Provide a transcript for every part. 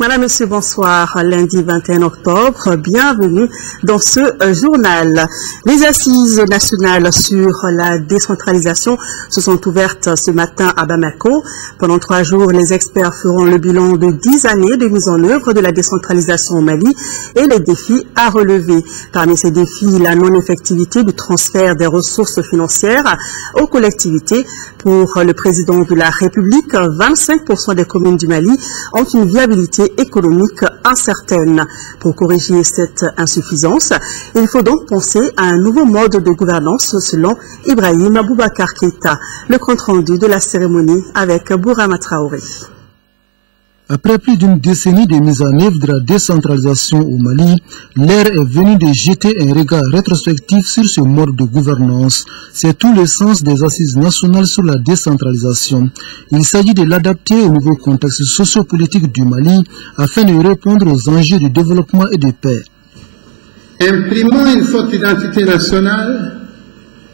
Madame, Monsieur, bonsoir. Lundi 21 octobre, bienvenue dans ce journal. Les assises nationales sur la décentralisation se sont ouvertes ce matin à Bamako. Pendant 3 jours, les experts feront le bilan de 10 années de mise en œuvre de la décentralisation au Mali et les défis à relever. Parmi ces défis, la non-effectivité du transfert des ressources financières aux collectivités. Pour le président de la République, 25% des communes du Mali ont une viabilité économique incertaine. Pour corriger cette insuffisance, il faut donc penser à un nouveau mode de gouvernance selon Ibrahim Boubacar Keïta. Le compte rendu de la cérémonie avec Bourama Traoré. Après plus d'une décennie de mise en œuvre de la décentralisation au Mali, l'heure est venue de jeter un regard rétrospectif sur ce mode de gouvernance. C'est tout le sens des assises nationales sur la décentralisation. Il s'agit de l'adapter au nouveau contexte sociopolitique du Mali afin de répondre aux enjeux du développement et de paix. Imprimant une forte identité nationale,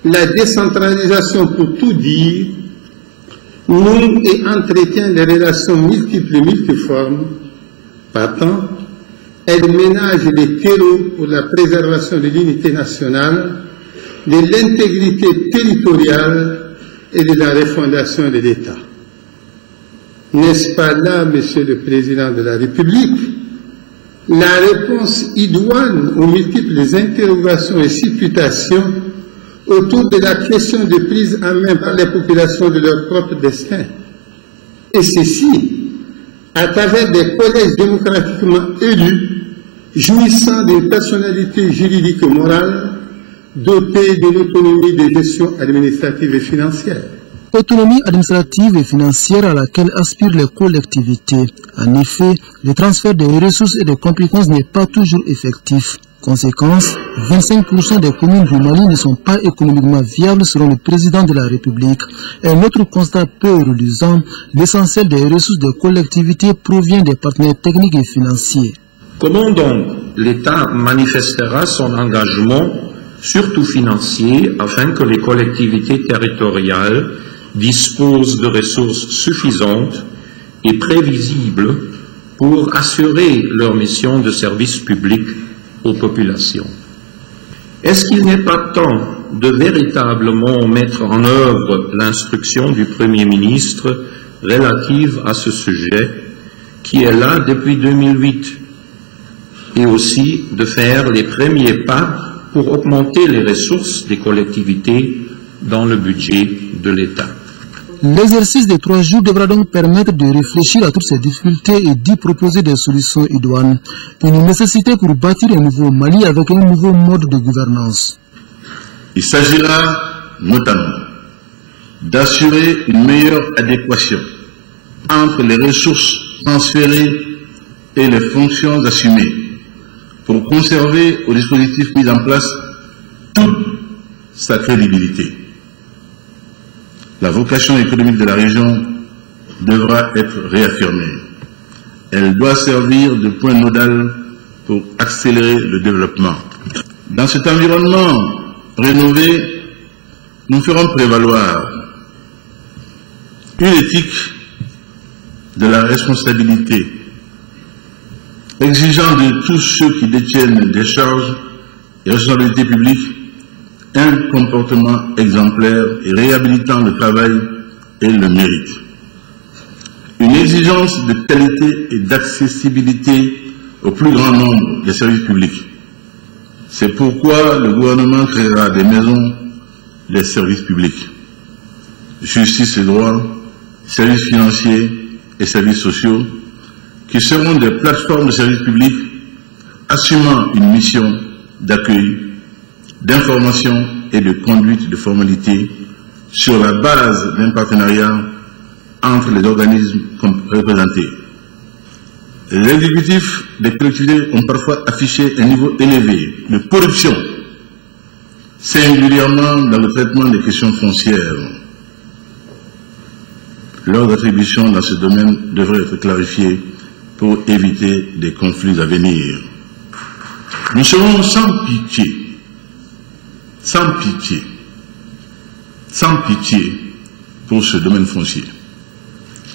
la décentralisation pour tout dire, noue et entretient des relations multiples et multiformes. Partant, elle ménage les terreaux pour la préservation de l'unité nationale, de l'intégrité territoriale et de la refondation de l'État. N'est-ce pas là, Monsieur le Président de la République, la réponse idoine aux multiples interrogations et supputations autour de la question de prise en main par les populations de leur propre destin. Et ceci, à travers des collèges démocratiquement élus, jouissant d'une personnalité juridique et morale, dotée d'une autonomie de gestion administrative et financière. Autonomie administrative et financière à laquelle aspirent les collectivités. En effet, le transfert des ressources et des compétences n'est pas toujours effectif. Conséquence, 25% des communes du Mali ne sont pas économiquement viables selon le président de la République. Un autre constat peu reluisant, l'essentiel des ressources des collectivités provient des partenaires techniques et financiers. Comment donc l'État manifestera son engagement, surtout financier, afin que les collectivités territoriales disposent de ressources suffisantes et prévisibles pour assurer leur mission de service public aux populations? Est-ce qu'il n'est pas temps de véritablement mettre en œuvre l'instruction du Premier ministre relative à ce sujet, qui est là depuis 2008, et aussi de faire les premiers pas pour augmenter les ressources des collectivités dans le budget de l'État? L'exercice de 3 jours devra donc permettre de réfléchir à toutes ces difficultés et d'y proposer des solutions idoines. Une nécessité pour bâtir un nouveau Mali avec un nouveau mode de gouvernance. Il s'agira notamment d'assurer une meilleure adéquation entre les ressources transférées et les fonctions assumées pour conserver au dispositif mis en place toute sa crédibilité. La vocation économique de la région devra être réaffirmée. Elle doit servir de point nodal pour accélérer le développement. Dans cet environnement rénové, nous ferons prévaloir une éthique de la responsabilité, exigeant de tous ceux qui détiennent des charges et responsabilités publiques un comportement exemplaire et réhabilitant le travail et le mérite. Une exigence de qualité et d'accessibilité au plus grand nombre des services publics. C'est pourquoi le gouvernement créera des maisons des services publics, justice et droit, services financiers et services sociaux, qui seront des plateformes de services publics assumant une mission d'accueil, d'information et de conduite de formalités sur la base d'un partenariat entre les organismes représentés. Les exécutifs des collectivités ont parfois affiché un niveau élevé de corruption, singulièrement dans le traitement des questions foncières. Leurs attributions dans ce domaine devraient être clarifiées pour éviter des conflits à venir. Nous serons sans pitié pour ce domaine foncier.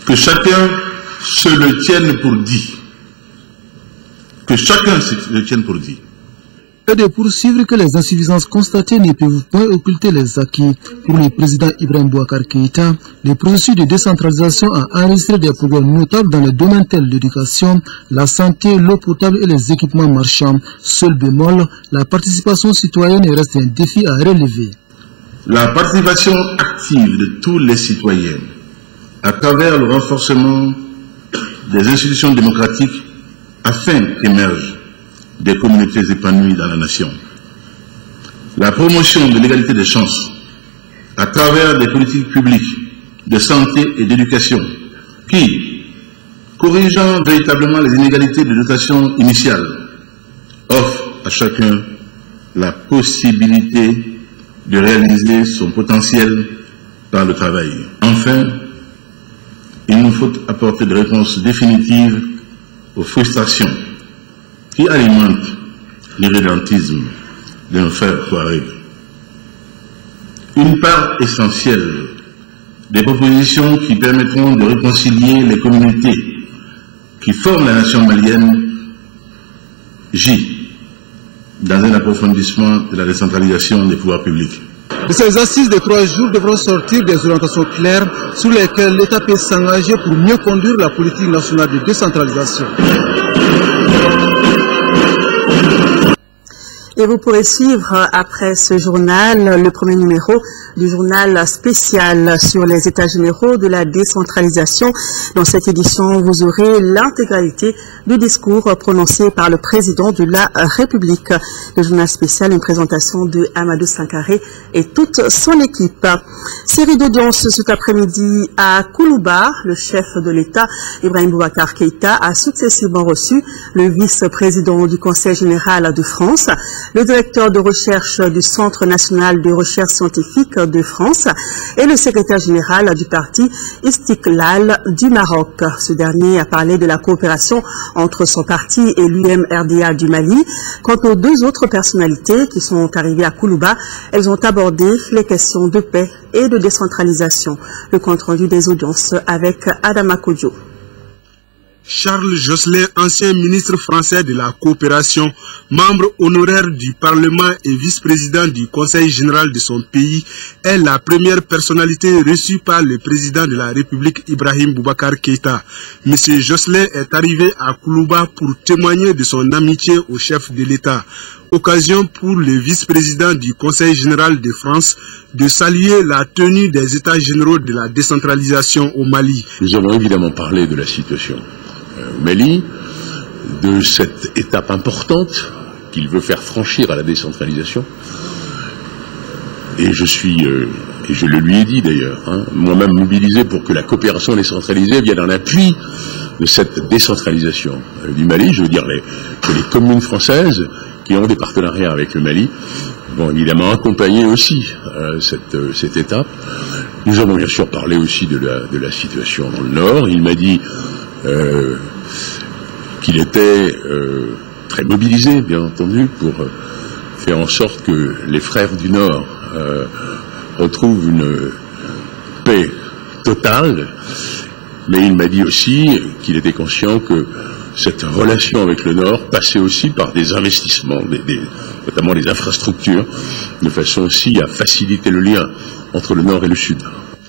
Que chacun se le tienne pour dit. Que chacun se le tienne pour dit. Et de poursuivre que les insuffisances constatées ne peuvent pas occulter les acquis. Pour le président Ibrahim Boubacar Keïta, le processus de décentralisation a enregistré des progrès notables dans les domaines tels l'éducation, la santé, l'eau potable et les équipements marchands. Seul bémol, la participation citoyenne reste un défi à relever. La participation active de tous les citoyens à travers le renforcement des institutions démocratiques afin qu'émergent des communautés épanouies dans la nation. La promotion de l'égalité des chances à travers des politiques publiques de santé et d'éducation qui, corrigeant véritablement les inégalités de dotation initiale, offrent à chacun la possibilité de réaliser son potentiel par le travail. Enfin, il nous faut apporter des réponses définitives aux frustrations qui alimente l'irrédentisme de nos frères Touaregs. Une part essentielle des propositions qui permettront de réconcilier les communautés qui forment la nation malienne gît dans un approfondissement de la décentralisation des pouvoirs publics. De ces assises de 3 jours devront sortir des orientations claires sur lesquelles l'État peut s'engager pour mieux conduire la politique nationale de décentralisation. Et vous pourrez suivre après ce journal le premier numéro du journal spécial sur les états généraux de la décentralisation. Dans cette édition, vous aurez l'intégralité du discours prononcé par le président de la République. Le journal spécial, une présentation de Amadou Sankaré et toute son équipe. Série d'audience cet après-midi à Koulouba. Le chef de l'État, Ibrahim Boubacar Keïta, a successivement reçu le vice-président du Conseil général de France, le directeur de recherche du Centre national de recherche scientifique de France et le secrétaire général du parti Istiklal du Maroc. Ce dernier a parlé de la coopération entre son parti et l'UMRDA du Mali. Quant aux 2 autres personnalités qui sont arrivées à Koulouba, elles ont abordé les questions de paix et de décentralisation. Le compte-rendu des audiences avec Adama Kodjo. Charles Jocelyn, ancien ministre français de la coopération, membre honoraire du Parlement et vice-président du Conseil général de son pays, est la première personnalité reçue par le président de la République Ibrahim Boubacar Keïta. Monsieur Jocelyn est arrivé à Koulouba pour témoigner de son amitié au chef de l'État. Occasion pour le vice-président du Conseil général de France de saluer la tenue des États généraux de la décentralisation au Mali. Nous avons évidemment parlé de la situation au Mali, de cette étape importante qu'il veut faire franchir à la décentralisation. Et je suis, et je le lui ai dit d'ailleurs, moi-même mobilisé pour que la coopération décentralisée vienne en appui de cette décentralisation du Mali. Je veux dire que les communes françaises qui ont des partenariats avec le Mali vont évidemment accompagner aussi cette étape. Nous avons bien sûr parlé aussi de la situation dans le Nord. Il m'a dit qu'il était très mobilisé, bien entendu, pour faire en sorte que les frères du Nord retrouvent une paix totale. Mais il m'a dit aussi qu'il était conscient que cette relation avec le Nord passait aussi par des investissements, notamment des infrastructures, de façon aussi à faciliter le lien entre le Nord et le Sud.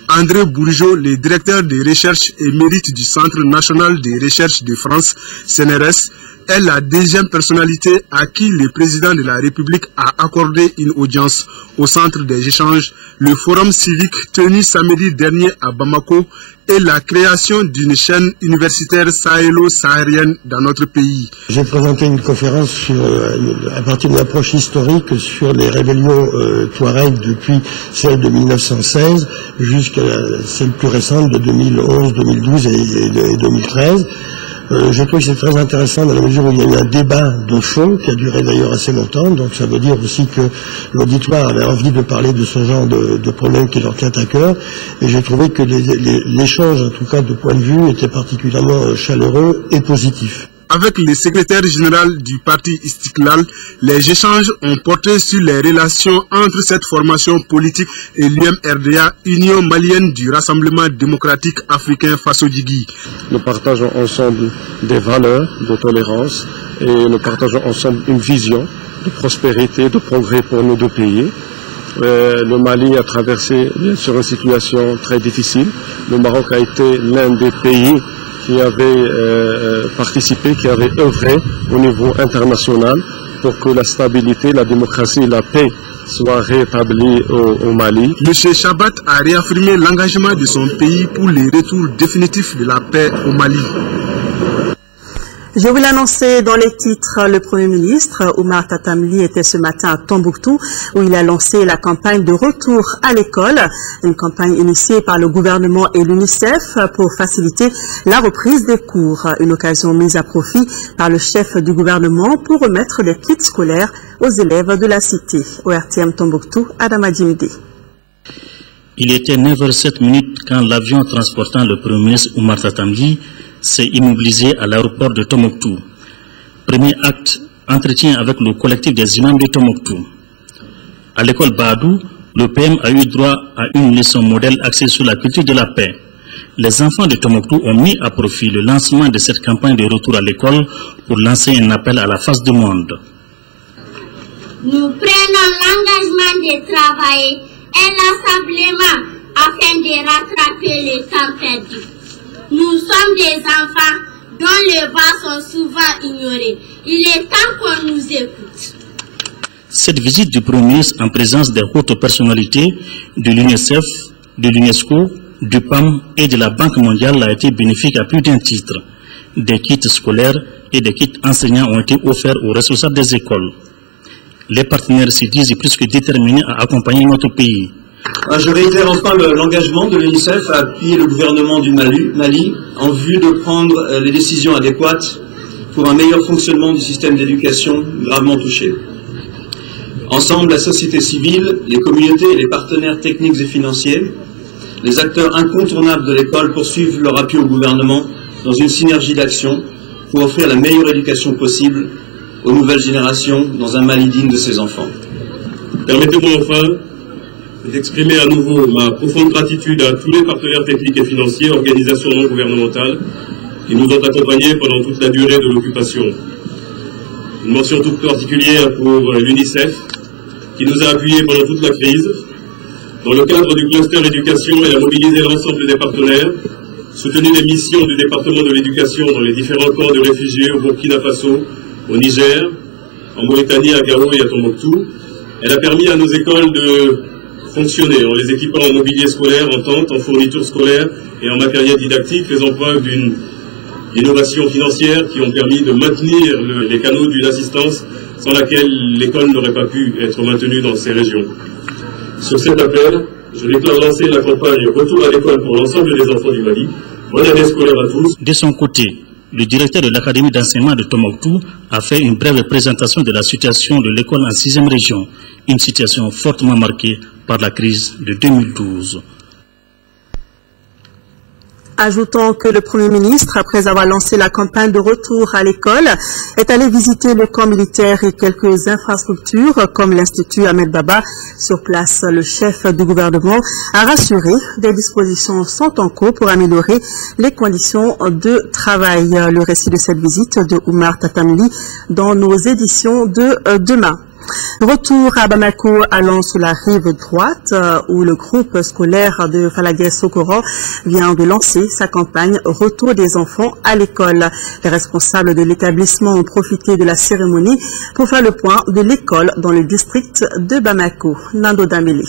André Bourgeot, le directeur des recherches émérite du Centre national des recherches de France, CNRS, est la 2e personnalité à qui le président de la République a accordé une audience au centre des échanges, le forum civique tenu samedi dernier à Bamako et la création d'une chaîne universitaire sahélo-saharienne dans notre pays. J'ai présenté une conférence à partir d'une approche historique sur les rébellions Touareg depuis celle de 1916 jusqu'à celle plus récente de 2011, 2012 et 2013. Je trouve que c'est très intéressant dans la mesure où il y a eu un débat de fond qui a duré d'ailleurs assez longtemps, donc ça veut dire aussi que l'auditoire avait envie de parler de ce genre de problème qui leur tient à cœur, et j'ai trouvé que l'échange, en tout cas de point de vue, était particulièrement chaleureux et positif. Avec le secrétaire général du parti Istiklal, les échanges ont porté sur les relations entre cette formation politique et l'UMRDA, Union malienne du Rassemblement démocratique africain Faso-Djigui. Nous partageons ensemble des valeurs de tolérance et nous partageons ensemble une vision de prospérité, de progrès pour nos deux pays. Le Mali a traversé bien sûr une situation très difficile. Le Maroc a été l'un des pays qui avait participé, qui avait œuvré au niveau international pour que la stabilité, la démocratie et la paix soient rétablies au Mali. M. Chabat a réaffirmé l'engagement de son pays pour le retour définitif de la paix au Mali. Je vous l'annonçais dans les titres, le Premier ministre Oumar Tatamli était ce matin à Tombouctou où il a lancé la campagne de retour à l'école, une campagne initiée par le gouvernement et l'UNICEF pour faciliter la reprise des cours, une occasion mise à profit par le chef du gouvernement pour remettre les kits scolaires aux élèves de la cité. ORTM Tombouctou, Adama Djimdi. Il était 9h07 quand l'avion transportant le Premier ministre Oumar Tatamli s'est immobilisé à l'aéroport de Tombouctou. Premier acte, entretien avec le collectif des imams de Tombouctou. À l'école Badou, le PM a eu droit à une leçon modèle axée sur la culture de la paix. Les enfants de Tombouctou ont mis à profit le lancement de cette campagne de retour à l'école pour lancer un appel à la face du monde. Nous prenons l'engagement de travailler inlassablement afin de rattraper le temps perdu. Nous sommes des enfants dont les voix sont souvent ignorées. Il est temps qu'on nous écoute. Cette visite du Premier ministre en présence des hautes personnalités de l'UNICEF, de l'UNESCO, du PAM et de la Banque mondiale a été bénéfique à plus d'un titre. Des kits scolaires et des kits enseignants ont été offerts aux responsables des écoles. Les partenaires se disent plus que déterminés à accompagner notre pays. Je réitère enfin l'engagement de l'UNICEF à appuyer le gouvernement du Mali en vue de prendre les décisions adéquates pour un meilleur fonctionnement du système d'éducation gravement touché. Ensemble, la société civile, les communautés et les partenaires techniques et financiers, les acteurs incontournables de l'école poursuivent leur appui au gouvernement dans une synergie d'action pour offrir la meilleure éducation possible aux nouvelles générations dans un Mali digne de ses enfants. Permettez-moi enfin d'exprimer à nouveau ma profonde gratitude à tous les partenaires techniques et financiers, organisations non gouvernementales, qui nous ont accompagnés pendant toute la durée de l'occupation. Une mention toute particulière pour l'UNICEF, qui nous a appuyés pendant toute la crise. Dans le cadre du cluster éducation, elle a mobilisé l'ensemble des partenaires, soutenu les missions du département de l'éducation dans les différents camps de réfugiés au Burkina Faso, au Niger, en Mauritanie, à Gao et à Tombouctou. Elle a permis à nos écoles de fonctionner en les équipant en mobilier scolaire, en tentes, en fournitures scolaires et en matériel didactique, faisant preuve d'une innovation financière qui ont permis de maintenir les canaux d'une assistance sans laquelle l'école n'aurait pas pu être maintenue dans ces régions. Sur cet appel, je déclare lancer la campagne Retour à l'école pour l'ensemble des enfants du Mali. Bonne année scolaire à tous. De son côté, le directeur de l'Académie d'enseignement de Tombouctou a fait une brève présentation de la situation de l'école en 6e région, une situation fortement marquée par la crise de 2012. Ajoutons que le Premier ministre, après avoir lancé la campagne de retour à l'école, est allé visiter le camp militaire et quelques infrastructures comme l'Institut Ahmed Baba. Sur place, le chef du gouvernement a rassuré des dispositions sont en cours pour améliorer les conditions de travail. Le récit de cette visite de Oumar Tatamli dans nos éditions de demain. Retour à Bamako, allant sur la rive droite, où le groupe scolaire de Falaguet Sokoran vient de lancer sa campagne Retour des enfants à l'école. Les responsables de l'établissement ont profité de la cérémonie pour faire le point de l'école dans le district de Bamako. Nando Dameli.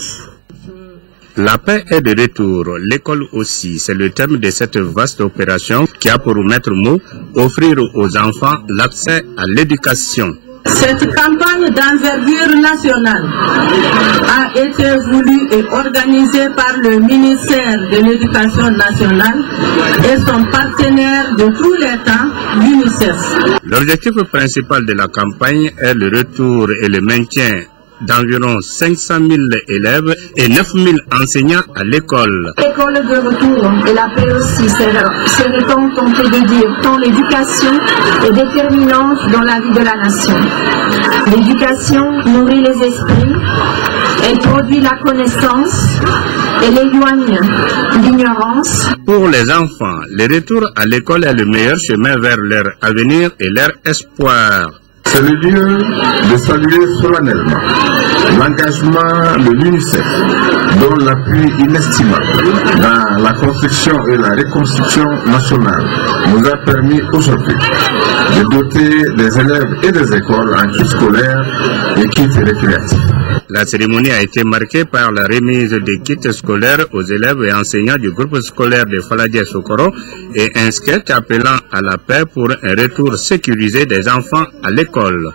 La paix est de retour, l'école aussi. C'est le thème de cette vaste opération qui a pour maître mot offrir aux enfants l'accès à l'éducation. Cette campagne d'envergure nationale a été voulue et organisée par le ministère de l'Éducation nationale et son partenaire de tous les temps, l'UNICEF. L'objectif principal de la campagne est le retour et le maintien d'environ 500 000 élèves et 9 000 enseignants à l'école. L'école de retour et la paix aussi, c'est le temps tenté de dire tant l'éducation est déterminante dans la vie de la nation. L'éducation nourrit les esprits, elle produit la connaissance, elle éloigne l'ignorance. Pour les enfants, le retour à l'école est le meilleur chemin vers leur avenir et leur espoir. C'est le lieu de saluer solennellement l'engagement de l'UNICEF, dont l'appui inestimable dans la construction et la reconstruction nationale nous a permis aujourd'hui de doter des élèves et des écoles en kits scolaires et kits récréatifs. La cérémonie a été marquée par la remise des kits scolaires aux élèves et enseignants du groupe scolaire de Faladié Sokoro et un sketch appelant à la paix pour un retour sécurisé des enfants à l'école.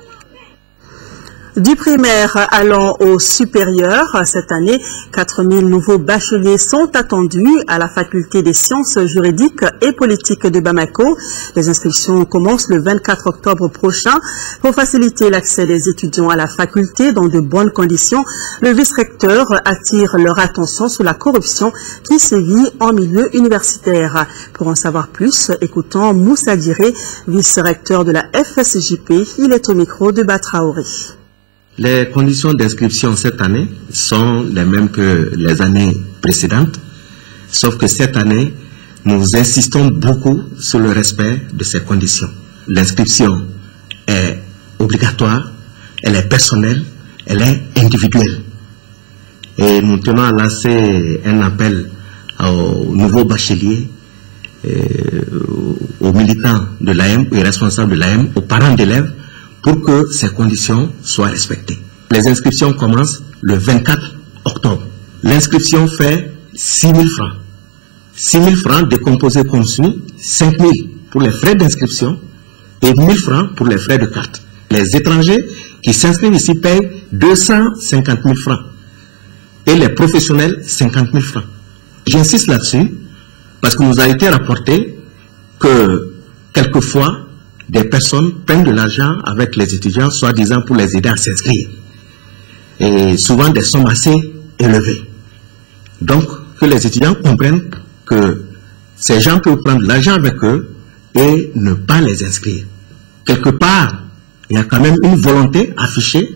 Du primaire allant au supérieur, cette année, 4000 nouveaux bacheliers sont attendus à la faculté des sciences juridiques et politiques de Bamako. Les inscriptions commencent le 24 octobre prochain. Pour faciliter l'accès des étudiants à la faculté dans de bonnes conditions, le vice-recteur attire leur attention sur la corruption qui sévit en milieu universitaire. Pour en savoir plus, écoutons Moussa Diré, vice-recteur de la FSJP. Il est au micro de Batraoré. Les conditions d'inscription cette année sont les mêmes que les années précédentes, sauf que cette année, nous insistons beaucoup sur le respect de ces conditions. L'inscription est obligatoire, elle est personnelle, elle est individuelle. Et nous tenons à lancer un appel aux nouveaux bacheliers, aux militants de l'AM, aux responsables de l'AM, aux parents d'élèves, pour que ces conditions soient respectées. Les inscriptions commencent le 24 octobre. L'inscription fait 6 000 francs. 6 000 francs décomposés comme suit, 5 000 pour les frais d'inscription et 1 000 francs pour les frais de carte. Les étrangers qui s'inscrivent ici payent 250 000 francs et les professionnels 50 000 francs. J'insiste là-dessus parce que nous a été rapporté que quelquefois, des personnes prennent de l'argent avec les étudiants, soi-disant pour les aider à s'inscrire. Et souvent des sommes assez élevées. Donc, que les étudiants comprennent que ces gens peuvent prendre de l'argent avec eux et ne pas les inscrire. Quelque part, il y a quand même une volonté affichée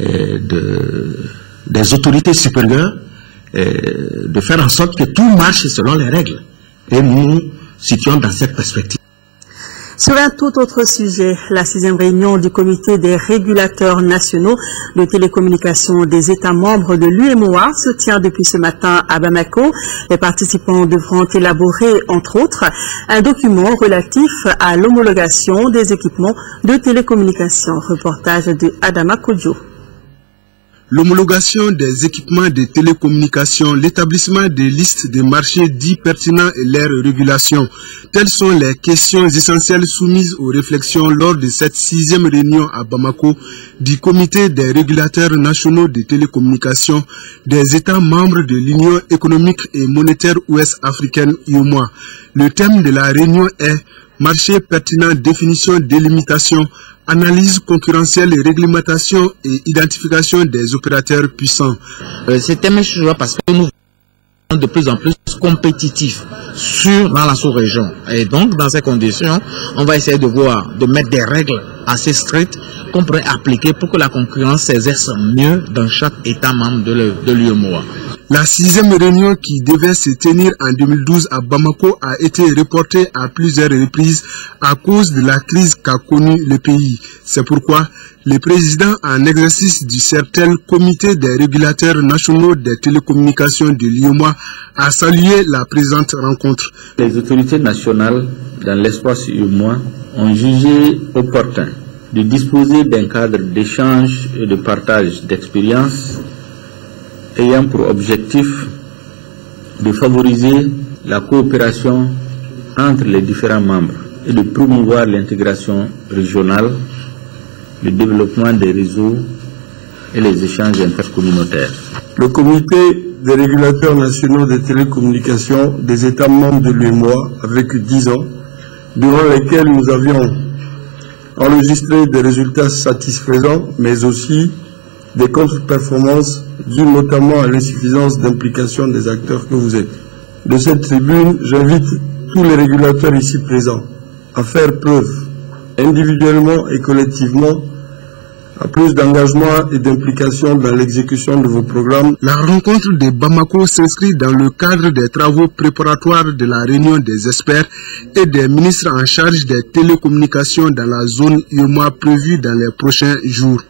des autorités supérieures de faire en sorte que tout marche selon les règles. Et nous nous situons dans cette perspective. Sur un tout autre sujet, la 6e réunion du comité des régulateurs nationaux de télécommunications des États membres de l'UEMOA se tient depuis ce matin à Bamako. Les participants devront élaborer, entre autres, un document relatif à l'homologation des équipements de télécommunications. Reportage de Adama Kodjo. L'homologation des équipements de télécommunications, l'établissement des listes des marchés dits pertinents et leur régulation. Telles sont les questions essentielles soumises aux réflexions lors de cette 6e réunion à Bamako du comité des régulateurs nationaux de télécommunications des États membres de l'Union économique et monétaire ouest-africaine UEMOA. Le thème de la réunion est marché pertinent, définition, délimitation, analyse concurrentielle et réglementation et identification des opérateurs puissants. Ce thème est toujours parce que nous sommes de plus en plus compétitifs dans la sous-région. Et donc, dans ces conditions, on va essayer de mettre des règles assez strictes qu'on pourrait appliquer pour que la concurrence s'exerce mieux dans chaque État membre de l'UEMOA. La 6e réunion qui devait se tenir en 2012 à Bamako a été reportée à plusieurs reprises à cause de la crise qu'a connue le pays. C'est pourquoi le président en exercice du CERTEL, comité des régulateurs nationaux des télécommunications de l'UEMOA, a salué la présente rencontre. Les autorités nationales dans l'espace UEMOA ont jugé opportun de disposer d'un cadre d'échange et de partage d'expériences ayant pour objectif de favoriser la coopération entre les différents membres et de promouvoir l'intégration régionale, le développement des réseaux et les échanges intercommunautaires. Le comité des régulateurs nationaux des télécommunications des États membres de l'UEMOA a vécu 10 ans, durant lesquels nous avions enregistré des résultats satisfaisants, mais aussi des contre-performances dues notamment à l'insuffisance d'implication des acteurs que vous êtes. De cette tribune, j'invite tous les régulateurs ici présents à faire preuve, individuellement et collectivement, à plus d'engagement et d'implication dans l'exécution de vos programmes. La rencontre de Bamako s'inscrit dans le cadre des travaux préparatoires de la réunion des experts et des ministres en charge des télécommunications dans la zone UEMOA prévue dans les prochains jours.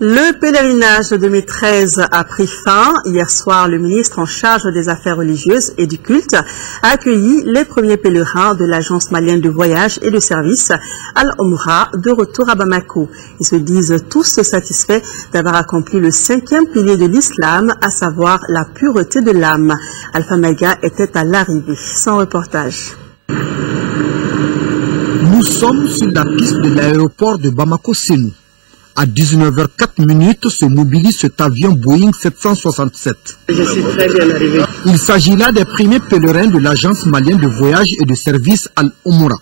Le pèlerinage de 2013 a pris fin. Hier soir, le ministre en charge des affaires religieuses et du culte a accueilli les premiers pèlerins de l'agence malienne de voyage et de services Al-Omra de retour à Bamako. Ils se disent tous satisfaits d'avoir accompli le 5e pilier de l'islam, à savoir la pureté de l'âme. Alpha Mega était à l'arrivée. Sans reportage. Nous sommes sur la piste de l'aéroport de Bamako-Sénou. À 19h04 se mobilise cet avion Boeing 767. Je suis très bien arrivé. Il s'agit là des premiers pèlerins de l'agence malienne de voyage et de services Al-Omra,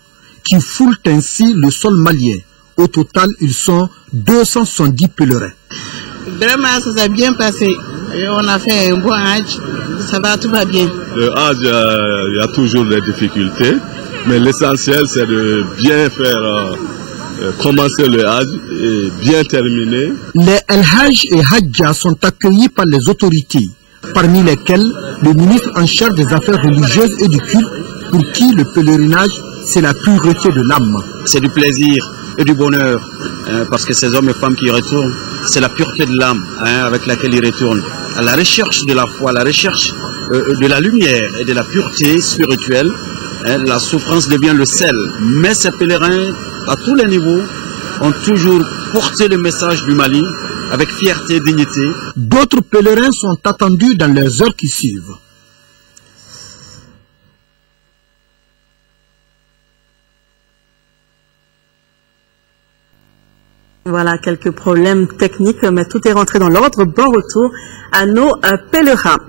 qui foulent ainsi le sol malien. Au total, ils sont 270 pèlerins. Vraiment, ça s'est bien passé. Et on a fait un bon hajj. Ça va, tout va bien. Le hajj, il y a toujours des difficultés, mais l'essentiel, c'est de bien faire... commencer le Hajj et bien terminer. Les El-Hajj et Hajja sont accueillis par les autorités, parmi lesquelles le ministre en charge des affaires religieuses et du culte, pour qui le pèlerinage, c'est la pureté de l'âme. C'est du plaisir et du bonheur, parce que ces hommes et femmes qui y retournent, c'est la pureté de l'âme avec laquelle ils retournent. À la recherche de la foi, à la recherche de la lumière et de la pureté spirituelle, la souffrance devient le sel. Mais ces pèlerins, à tous les niveaux, ont toujours porté le message du Mali avec fierté et dignité. D'autres pèlerins sont attendus dans les heures qui suivent. Voilà, quelques problèmes techniques, mais tout est rentré dans l'ordre. Bon retour à nos pèlerins.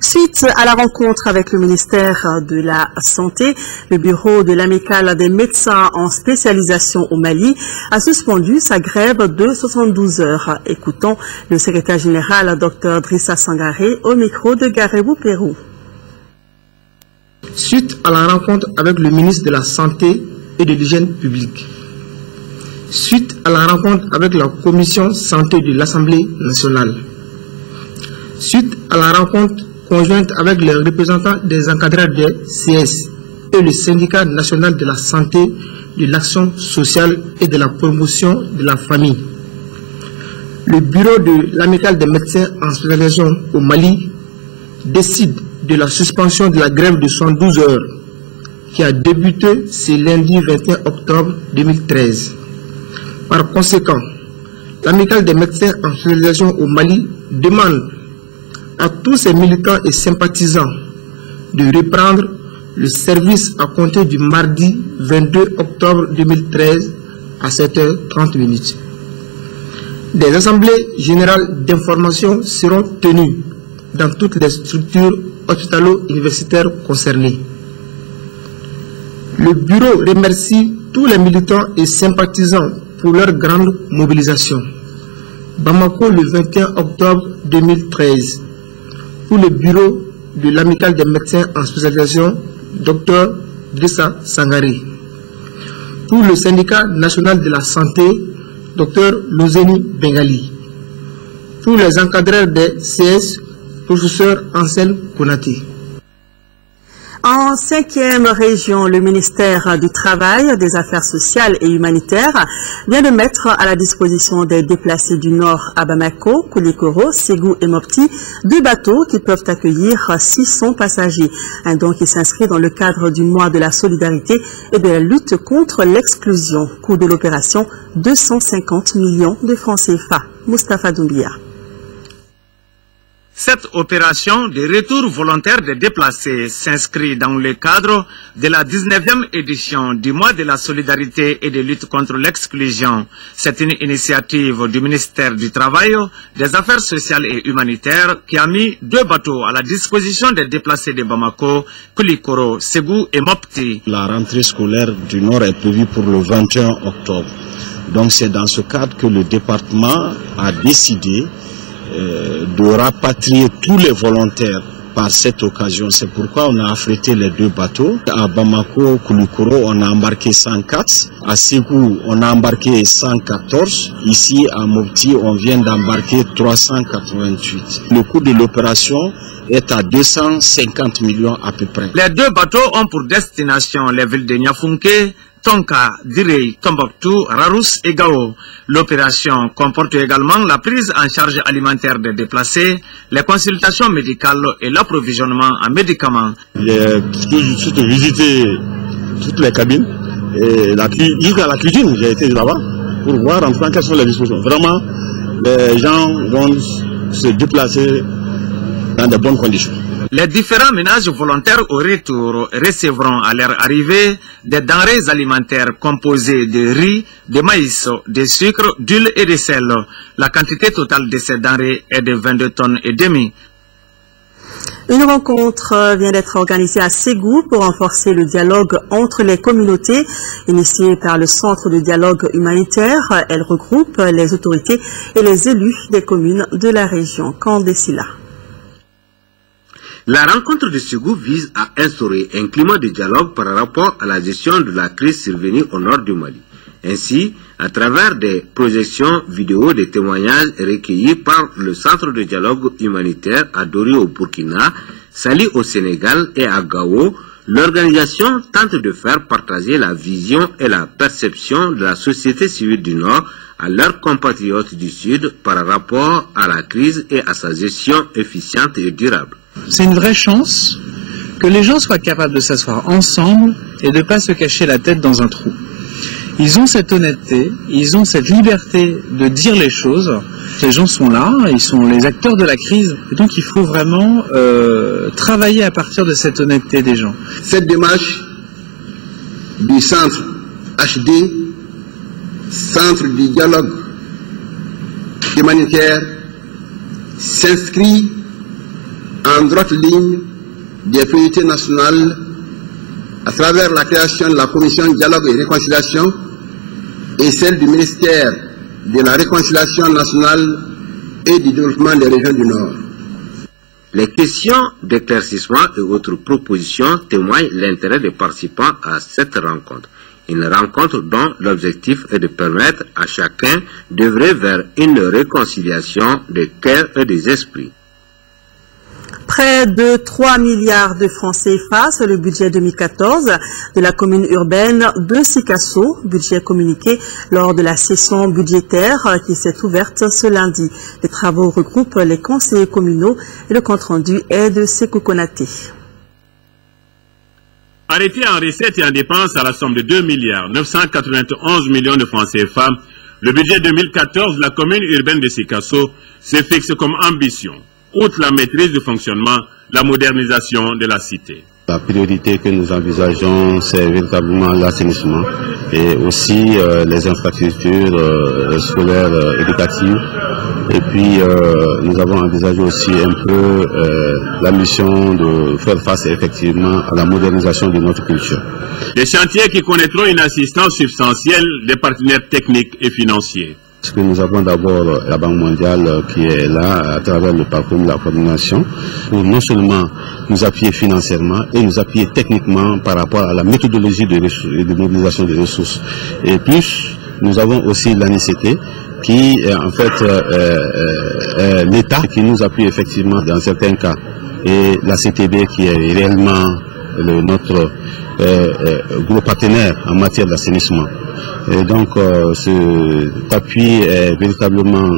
Suite à la rencontre avec le ministère de la Santé, le bureau de l'amicale des médecins en spécialisation au Mali a suspendu sa grève de 72 heures. Écoutons le secrétaire général, Dr Drissa Sangaré, au micro de Garibou Pérou. Suite à la rencontre avec le ministre de la Santé et de l'Hygiène publique, suite à la rencontre avec la commission santé de l'Assemblée nationale, suite à la rencontre conjointe avec les représentants des encadreurs des CS et le syndicat national de la santé, de l'action sociale et de la promotion de la famille, le bureau de l'amicale des médecins en spécialisation au Mali décide de la suspension de la grève de 112 heures qui a débuté ce lundi 21 octobre 2013. Par conséquent, l'amicale des médecins en spécialisation au Mali demande à tous ses militants et sympathisants de reprendre le service à compter du mardi 22 octobre 2013 à 7h30. Des assemblées générales d'information seront tenues dans toutes les structures hospitalo-universitaires concernées. Le bureau remercie tous les militants et sympathisants pour leur grande mobilisation. Bamako, le 21 octobre 2013, pour le bureau de l'amicale des médecins en spécialisation, Dr Drissa Sangaré. Pour le syndicat national de la santé, Dr Lozeni Bengali. Pour les encadreurs des CS, professeur Ansel Konaté. En 5e région, le ministère du Travail, des Affaires sociales et humanitaires vient de mettre à la disposition des déplacés du Nord à Bamako, Koulikoro, Ségou et Mopti 2 bateaux qui peuvent accueillir 600 passagers. Un don qui s'inscrit dans le cadre du mois de la solidarité et de la lutte contre l'exclusion. Coût de l'opération, 250 millions de francs CFA. Mustapha Doumbia. Cette opération de retour volontaire des déplacés s'inscrit dans le cadre de la 19e édition du mois de la solidarité et de lutte contre l'exclusion. C'est une initiative du ministère du Travail, des Affaires sociales et humanitaires qui a mis 2 bateaux à la disposition des déplacés de Bamako, Koulikoro, Ségou et Mopti. La rentrée scolaire du Nord est prévue pour le 21 octobre. Donc c'est dans ce cadre que le département a décidé de rapatrier tous les volontaires par cette occasion. C'est pourquoi on a affrété les 2 bateaux. À Bamako, Koulikoro, on a embarqué 104. À Ségou, on a embarqué 114. Ici, à Mopti, on vient d'embarquer 388. Le coût de l'opération est à 250 millions à peu près. Les 2 bateaux ont pour destination les villes de Niafunke, Tonka, Direi, Tombouctou, Rarous et Gao. L'opération comporte également la prise en charge alimentaire des déplacés, les consultations médicales et l'approvisionnement en médicaments. J'ai visité toutes les cabines et jusqu'à la cuisine, j'ai été là-bas pour voir enfin quelles sont les dispositions. Vraiment, les gens vont se déplacer dans de bonnes conditions. Les différents ménages volontaires au retour recevront à leur arrivée des denrées alimentaires composées de riz, de maïs, de sucre, d'huile et de sel. La quantité totale de ces denrées est de 22 tonnes et demie. Une rencontre vient d'être organisée à Ségou pour renforcer le dialogue entre les communautés. Initiée par le Centre de dialogue humanitaire, elle regroupe les autorités et les élus des communes de la région. Kandesila. La rencontre de Ségou vise à instaurer un climat de dialogue par rapport à la gestion de la crise survenue au nord du Mali. Ainsi, à travers des projections vidéo des témoignages recueillis par le Centre de dialogue humanitaire à Dori au Burkina, Sali au Sénégal et à Gao, l'organisation tente de faire partager la vision et la perception de la société civile du Nord à leurs compatriotes du Sud par rapport à la crise et à sa gestion efficiente et durable. C'est une vraie chance que les gens soient capables de s'asseoir ensemble et de ne pas se cacher la tête dans un trou. Ils ont cette honnêteté, ils ont cette liberté de dire les choses. Les gens sont là, ils sont les acteurs de la crise. Et donc il faut vraiment travailler à partir de cette honnêteté des gens. Cette démarche du centre HD, centre du dialogue humanitaire, s'inscrit en droite ligne des priorités nationales à travers la création de la commission dialogue et réconciliation et celle du ministère de la réconciliation nationale et du développement des régions du Nord. Les questions d'éclaircissement et autres propositions témoignent l'intérêt des participants à cette rencontre. Une rencontre dont l'objectif est de permettre à chacun d'œuvrer vers une réconciliation des cœurs et des esprits. Près de 3 milliards de francs CFA, c'est le budget 2014 de la commune urbaine de Sikasso, budget communiqué lors de la session budgétaire qui s'est ouverte ce lundi. Les travaux regroupent les conseillers communaux et le compte-rendu est de Sekou Konaté. Arrêté en recettes et en dépenses à la somme de 2 milliards 991 millions de francs CFA, le budget 2014 de la commune urbaine de Sikasso se fixe comme ambition. Outre la maîtrise du fonctionnement, la modernisation de la cité. La priorité que nous envisageons, c'est véritablement l'assainissement et aussi les infrastructures scolaires éducatives. Et puis, nous avons envisagé aussi un peu la mission de faire face effectivement à la modernisation de notre culture. Des chantiers qui connaîtront une assistance substantielle des partenaires techniques et financiers. Parce que nous avons d'abord la Banque mondiale qui est là à travers le parcours de la coordination pour non seulement nous appuyer financièrement et nous appuyer techniquement par rapport à la méthodologie de mobilisation des ressources. Et plus, nous avons aussi l'ANICT qui est en fait l'État qui nous appuie effectivement dans certains cas et la CTB qui est réellement notre gros partenaire en matière d'assainissement. Et donc cet appui est véritablement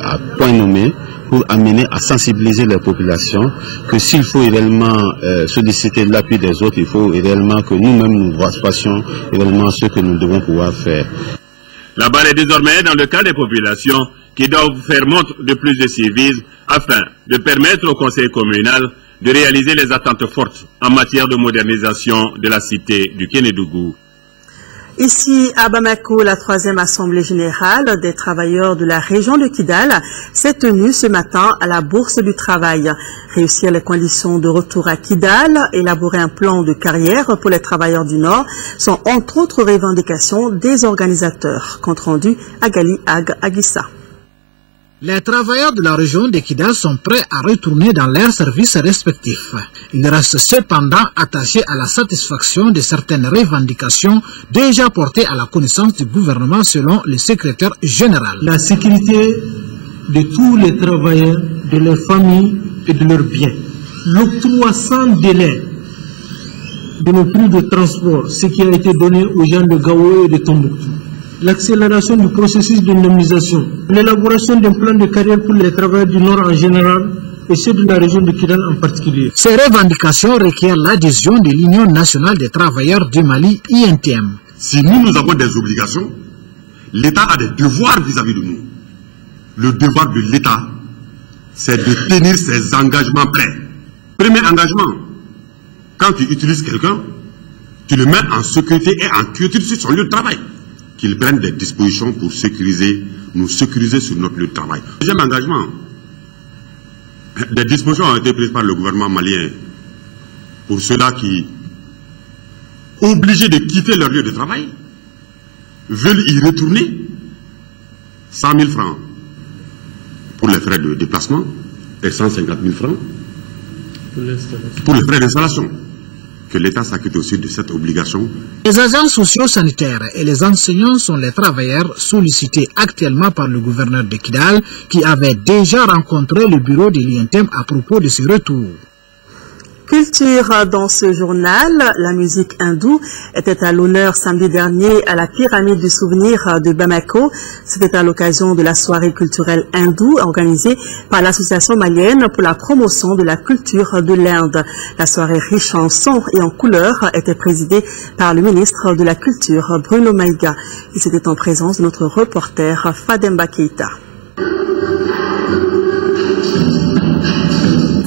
à point nommé pour amener à sensibiliser les populations que s'il faut réellement solliciter l'appui des autres, il faut réellement que nous-mêmes nous fassions réellement ce que nous devons pouvoir faire. La balle est désormais dans le cas des populations qui doivent faire montre de plus de civisme afin de permettre au conseil communal de réaliser les attentes fortes en matière de modernisation de la cité du Kénédougou. Ici à Bamako, la 3e Assemblée générale des travailleurs de la région de Kidal s'est tenue ce matin à la Bourse du Travail. Réussir les conditions de retour à Kidal, élaborer un plan de carrière pour les travailleurs du Nord sont entre autres revendications des organisateurs. Compte rendu à Gali Ag Aguissa. Les travailleurs de la région de Kidal sont prêts à retourner dans leurs services respectifs. Ils restent cependant attachés à la satisfaction de certaines revendications déjà portées à la connaissance du gouvernement selon le secrétaire général. La sécurité de tous les travailleurs, de leurs familles et de leurs biens. L'octroi sans délai de nos prix de transport, ce qui a été donné aux gens de Gao et de Tombouctou. L'accélération du processus d'indemnisation, l'élaboration d'un plan de carrière pour les travailleurs du Nord en général et ceux de la région de Kidal en particulier. Ces revendications requièrent l'adhésion de l'Union nationale des travailleurs du Mali, INTM. Si nous avons des obligations, l'État a des devoirs vis-à-vis de nous. Le devoir de l'État, c'est de tenir ses engagements prêts. Premier engagement, quand tu utilises quelqu'un, tu le mets en sécurité et en quiétude sur son lieu de travail. Qu'ils prennent des dispositions pour nous sécuriser sur notre lieu de travail. Deuxième engagement, des dispositions ont été prises par le gouvernement malien pour ceux-là qui, obligés de quitter leur lieu de travail, veulent y retourner. 100 000 francs pour les frais de déplacement et 150 000 francs pour les frais d'installation. Que l'État s'acquitte aussi de cette obligation. Les agents socio-sanitaires et les enseignants sont les travailleurs sollicités actuellement par le gouverneur de Kidal qui avait déjà rencontré le bureau de l'INTM à propos de ce retour. Culture dans ce journal, la musique hindoue était à l'honneur samedi dernier à la pyramide du souvenir de Bamako. C'était à l'occasion de la soirée culturelle hindoue organisée par l'association malienne pour la promotion de la culture de l'Inde. La soirée riche en sons et en couleurs était présidée par le ministre de la Culture, Bruno Maïga. Et c'était en présence de notre reporter Fademba Keita.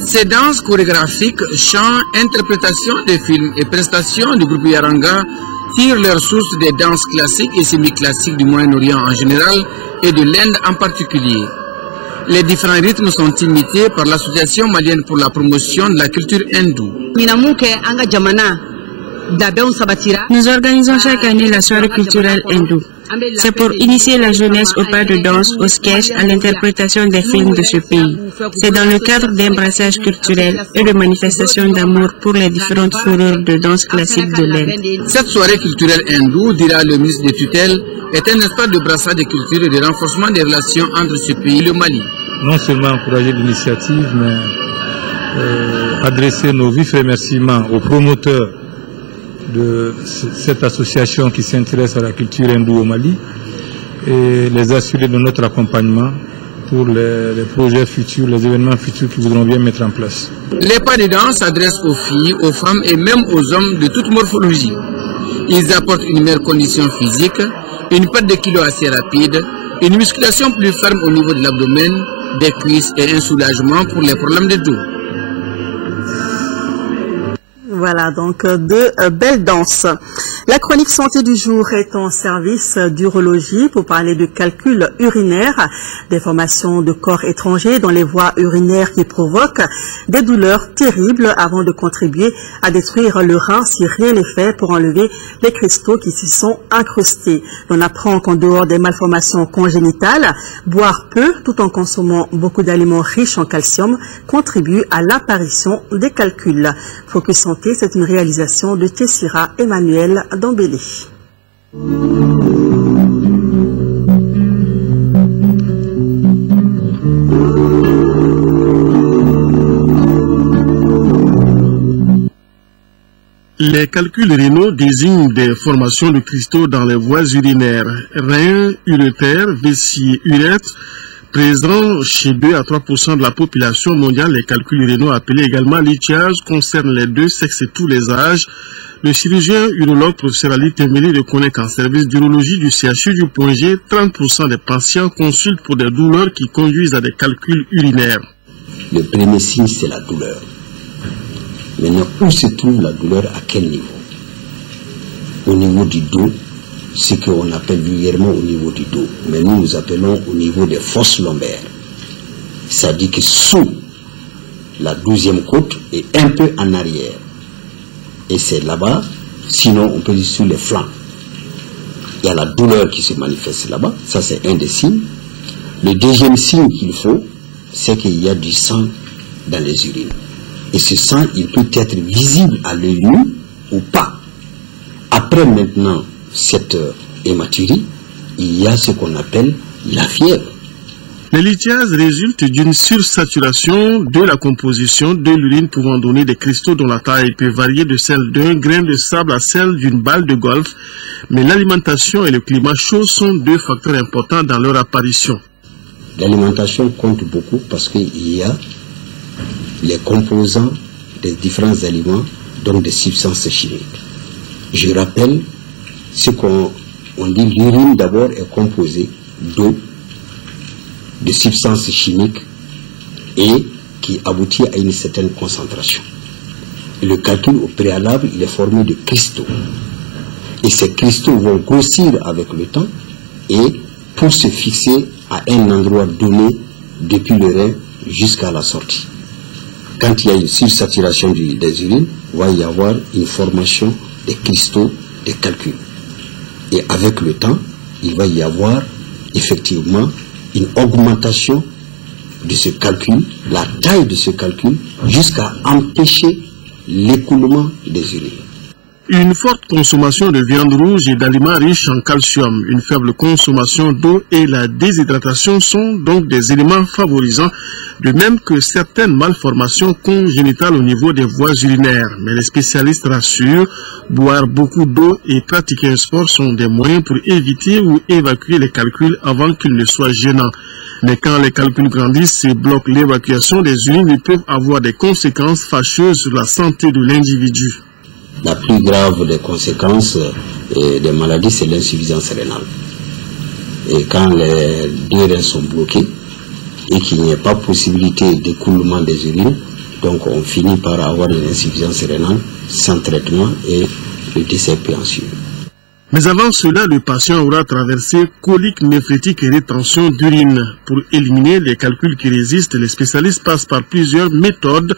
Ces danses chorégraphiques, chants, interprétations de films et prestations du groupe Yaranga tirent leur source des danses classiques et semi-classiques du Moyen-Orient en général et de l'Inde en particulier. Les différents rythmes sont imités par l'Association malienne pour la promotion de la culture hindoue. Nous organisons chaque année la soirée culturelle hindoue. C'est pour initier la jeunesse au pas de danse, au sketch, à l'interprétation des films de ce pays. C'est dans le cadre d'un brassage culturel et de manifestation d'amour pour les différentes fourrures de danse classique de l'Inde. Cette soirée culturelle hindoue, dira le ministre de tutelle, est un espace de brassage de culture et de renforcement des relations entre ce pays et le Mali. Non seulement encourager l'initiative, mais adresser nos vifs remerciements aux promoteurs de cette association qui s'intéresse à la culture hindoue au Mali et les assurer de notre accompagnement pour les projets futurs, les événements futurs qu'ils voudront bien mettre en place. Les pas de danse s'adressent aux filles, aux femmes et même aux hommes de toute morphologie. Ils apportent une meilleure condition physique, une perte de kilos assez rapide, une musculation plus ferme au niveau de l'abdomen, des cuisses et un soulagement pour les problèmes de dos. Voilà, donc de belles danses. La chronique santé du jour est en service d'urologie pour parler de calcul urinaire, des formations de corps étrangers dans les voies urinaires qui provoquent des douleurs terribles avant de contribuer à détruire le rein si rien n'est fait pour enlever les cristaux qui s'y sont incrustés. On apprend qu'en dehors des malformations congénitales, boire peu tout en consommant beaucoup d'aliments riches en calcium contribue à l'apparition des calculs. Focus Santé, c'est une réalisation de Tessira Emmanuel Dambélé. Les calculs rénaux désignent des formations de cristaux dans les voies urinaires, reins, urétères, vessie, urètre, présents chez 2 à 3% de la population mondiale. Les calculs urénaux appelés également lithiage concernent les deux sexes et tous les âges. Le chirurgien urologue professeur Ali Tembeli reconnaît qu'en service d'urologie du CHU du Point G, 30% des patients consultent pour des douleurs qui conduisent à des calculs urinaires. Le premier signe, c'est la douleur. Maintenant, où se trouve la douleur, à quel niveau? Au niveau du dos, ce qu'on appelle vulgairement au niveau du dos, mais nous appelons au niveau des fosses lombaires. C'est-à-dire que sous la 12e côte et un peu en arrière. Et c'est là-bas, sinon on peut dire sur les flancs. Il y a la douleur qui se manifeste là-bas, ça c'est un des signes. Le deuxième signe qu'il faut, c'est qu'il y a du sang dans les urines. Et ce sang, il peut être visible à l'œil nu ou pas. Après maintenant cette hématurie, il y a ce qu'on appelle la fièvre. Les lithiases résultent d'une sursaturation de la composition de l'urine pouvant donner des cristaux dont la taille peut varier de celle d'un grain de sable à celle d'une balle de golf. Mais l'alimentation et le climat chaud sont deux facteurs importants dans leur apparition. L'alimentation compte beaucoup parce qu'il y a les composants des différents aliments, donc des substances chimiques. Je rappelle ce qu'on dit, l'urine d'abord est composée d'eau, de substances chimiques et qui aboutit à une certaine concentration. Et le calcul au préalable, il est formé de cristaux. Et ces cristaux vont grossir avec le temps et pour se fixer à un endroit donné depuis le rein jusqu'à la sortie. Quand il y a une sursaturation des urines, il va y avoir une formation des cristaux des calculs. Et avec le temps, il va y avoir effectivement une augmentation de ce calcul, la taille de ce calcul, jusqu'à empêcher l'écoulement des urines. Une forte consommation de viande rouge et d'aliments riches en calcium, une faible consommation d'eau et la déshydratation sont donc des éléments favorisants, de même que certaines malformations congénitales au niveau des voies urinaires. Mais les spécialistes rassurent, boire beaucoup d'eau et pratiquer un sport sont des moyens pour éviter ou évacuer les calculs avant qu'ils ne soient gênants. Mais quand les calculs grandissent et bloquent l'évacuation des urines, ils peuvent avoir des conséquences fâcheuses sur la santé de l'individu. La plus grave des conséquences des maladies, c'est l'insuffisance rénale. Et quand les deux reins sont bloqués et qu'il n'y a pas possibilité d'écoulement des urines, donc on finit par avoir une insuffisance rénale sans traitement et le décès peut en suivre. Mais avant cela, le patient aura traversé colique néphrétique et rétention d'urine. Pour éliminer les calculs qui résistent, les spécialistes passent par plusieurs méthodes.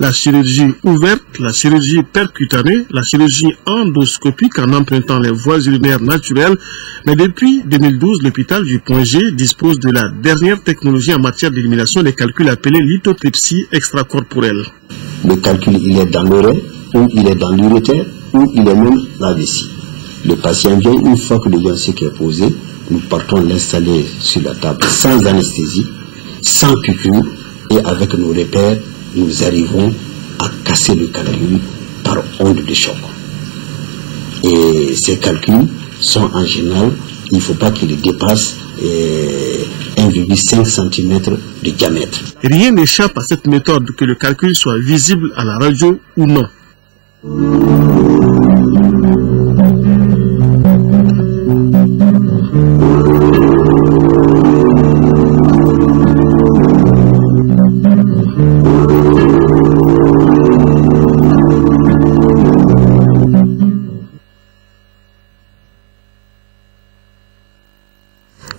La chirurgie ouverte, la chirurgie percutanée, la chirurgie endoscopique en empruntant les voies urinaires naturelles. Mais depuis 2012, l'hôpital du Point G dispose de la dernière technologie en matière d'élimination des calculs appelée lithotripsie extracorporelle. Le calcul, il est dans l'oreille, ou il est dans l'urétère, ou il est même là-dessus. Le patient vient, une fois que le diagnostic est posé, nous partons l'installer sur la table sans anesthésie, sans piqûre, et avec nos repères, nous arrivons à casser le calcul par onde de choc. Et ces calculs sont en général, il ne faut pas qu'ils dépassent 1,5 cm de diamètre. Rien n'échappe à cette méthode, que le calcul soit visible à la radio ou non.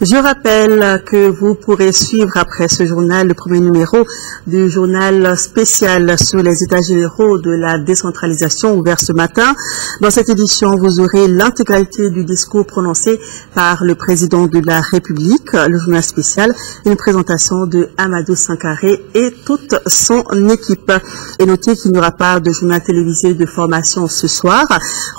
Je rappelle que vous pourrez suivre après ce journal le premier numéro du journal spécial sur les états généraux de la décentralisation ouvert ce matin. Dans cette édition, vous aurez l'intégralité du discours prononcé par le président de la République, le journal spécial, une présentation de Amadou Sankaré et toute son équipe. Et notez qu'il n'y aura pas de journal télévisé de formation ce soir.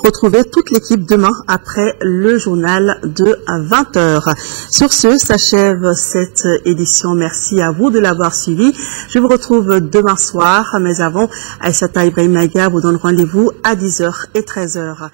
Retrouvez toute l'équipe demain après le journal de 20h. Sur ce, s'achève cette édition. Merci à vous de l'avoir suivi. Je vous retrouve demain soir, mais avant, Aïssata Ibrahim Maga vous donne rendez-vous à 10h et 13h.